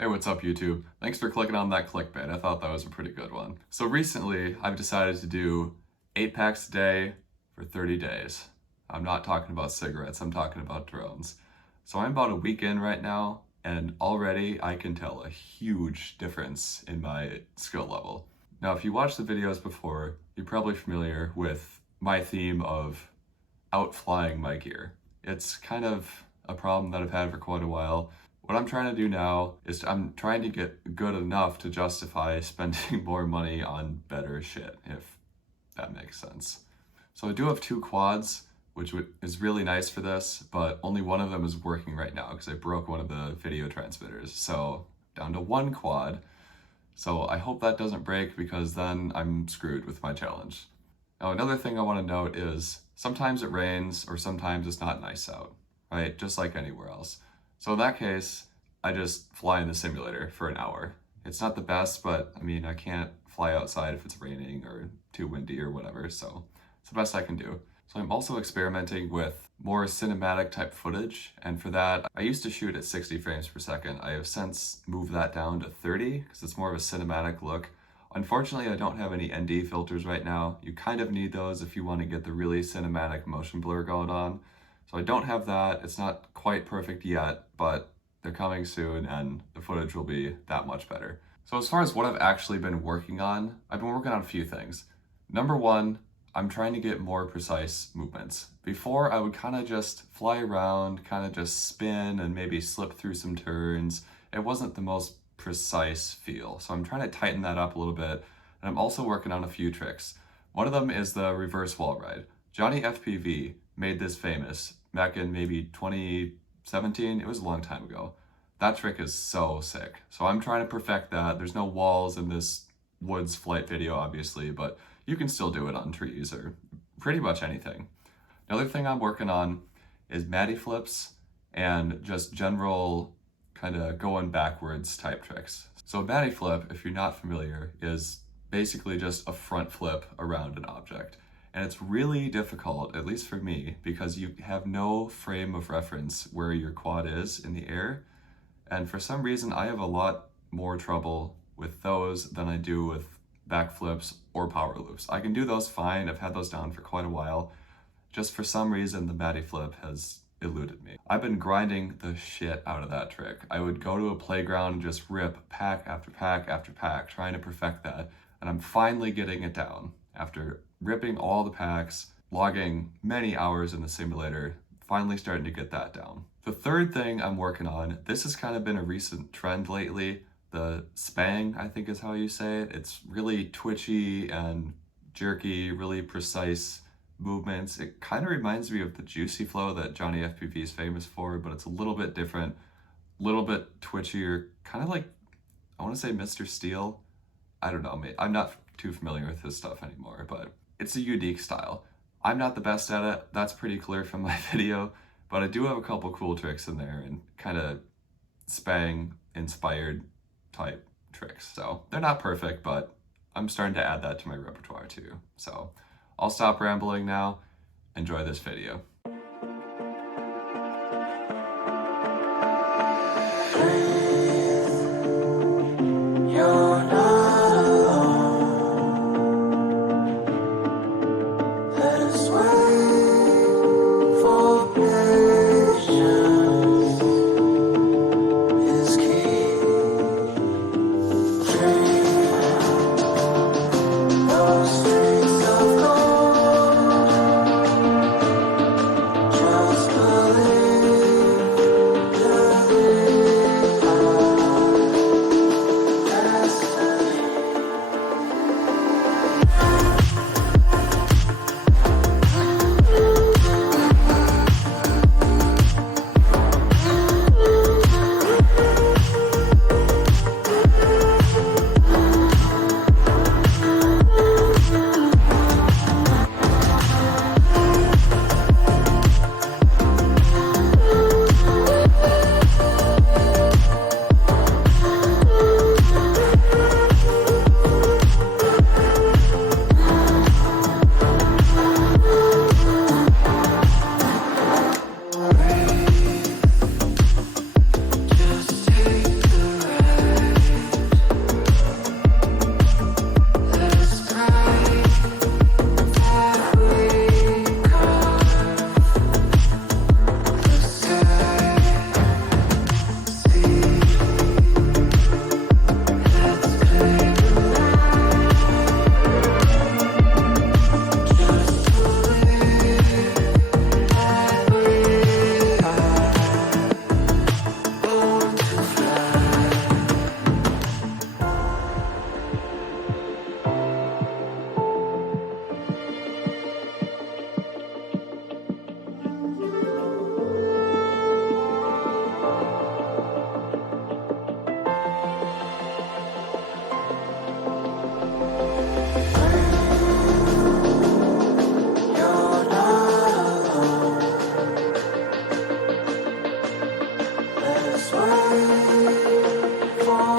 Hey, what's up YouTube? Thanks for clicking on that clickbait. I thought that was a pretty good one. So recently, I've decided to do 8 packs a day for 30 days. I'm not talking about cigarettes, I'm talking about drones. So I'm about a week in right now, and already I can tell a huge difference in my skill level. Now, if you watched the videos before, you're probably familiar with my theme of outflying my gear. It's kind of a problem that I've had for quite a while. What I'm trying to do now is I'm trying to get good enough to justify spending more money on better shit, if that makes sense. So I do have 2 quads, which is really nice for this, but only one of them is working right now because I broke one of the video transmitters. So down to 1 quad. So I hope that doesn't break because then I'm screwed with my challenge. Now another thing I want to note is sometimes it rains or sometimes it's not nice out, right? Just like anywhere else. So in that case, I just fly in the simulator for an hour. It's not the best, but I mean, I can't fly outside if it's raining or too windy or whatever, so it's the best I can do. So I'm also experimenting with more cinematic type footage, and for that, I used to shoot at 60 frames per second. I have since moved that down to 30 because it's more of a cinematic look. Unfortunately, I don't have any ND filters right now. You kind of need those if you want to get the really cinematic motion blur going on. So I don't have that. It's not quite perfect yet, but they're coming soon and the footage will be that much better. So as far as what I've actually been working on, I've been working on a few things. Number one, I'm trying to get more precise movements. Before, I would kind of just fly around, kind of just spin and maybe slip through some turns. It wasn't the most precise feel. So I'm trying to tighten that up a little bit. And I'm also working on a few tricks. One of them is the reverse wall ride. Johnny FPV made this famous back in maybe 2017. It was a long time ago. That trick is so sick. So I'm trying to perfect that. There's no walls in this woods flight video, obviously, but you can still do it on trees or pretty much anything. Another thing I'm working on is Matty flips and just general kind of going backwards type tricks. So a Matty flip, if you're not familiar, is basically just a front flip around an object. And it's really difficult, at least for me, because you have no frame of reference where your quad is in the air. And for some reason, I have a lot more trouble with those than I do with backflips or power loops. I can do those fine. I've had those down for quite a while. Just for some reason, the Matty flip has eluded me. I've been grinding the shit out of that trick. I would go to a playground and just rip pack after pack after pack, trying to perfect that. And I'm finally getting it down after ripping all the packs, logging many hours in the simulator, finally starting to get that down. The third thing I'm working on, this has kind of been a recent trend lately, the spang, I think is how you say it. It's really twitchy and jerky, really precise movements. It kind of reminds me of the juicy flow that Johnny FPV is famous for, but it's a little bit different, a little bit twitchier, kind of like, I want to say Mr. Steel. I don't know, I'm not too familiar with his stuff anymore, but it's a unique style. I'm not the best at it, that's pretty clear from my video, but I do have a couple cool tricks in there and kind of spang inspired type tricks. So they're not perfect, but I'm starting to add that to my repertoire too. So I'll stop rambling now. Enjoy this video. Bye.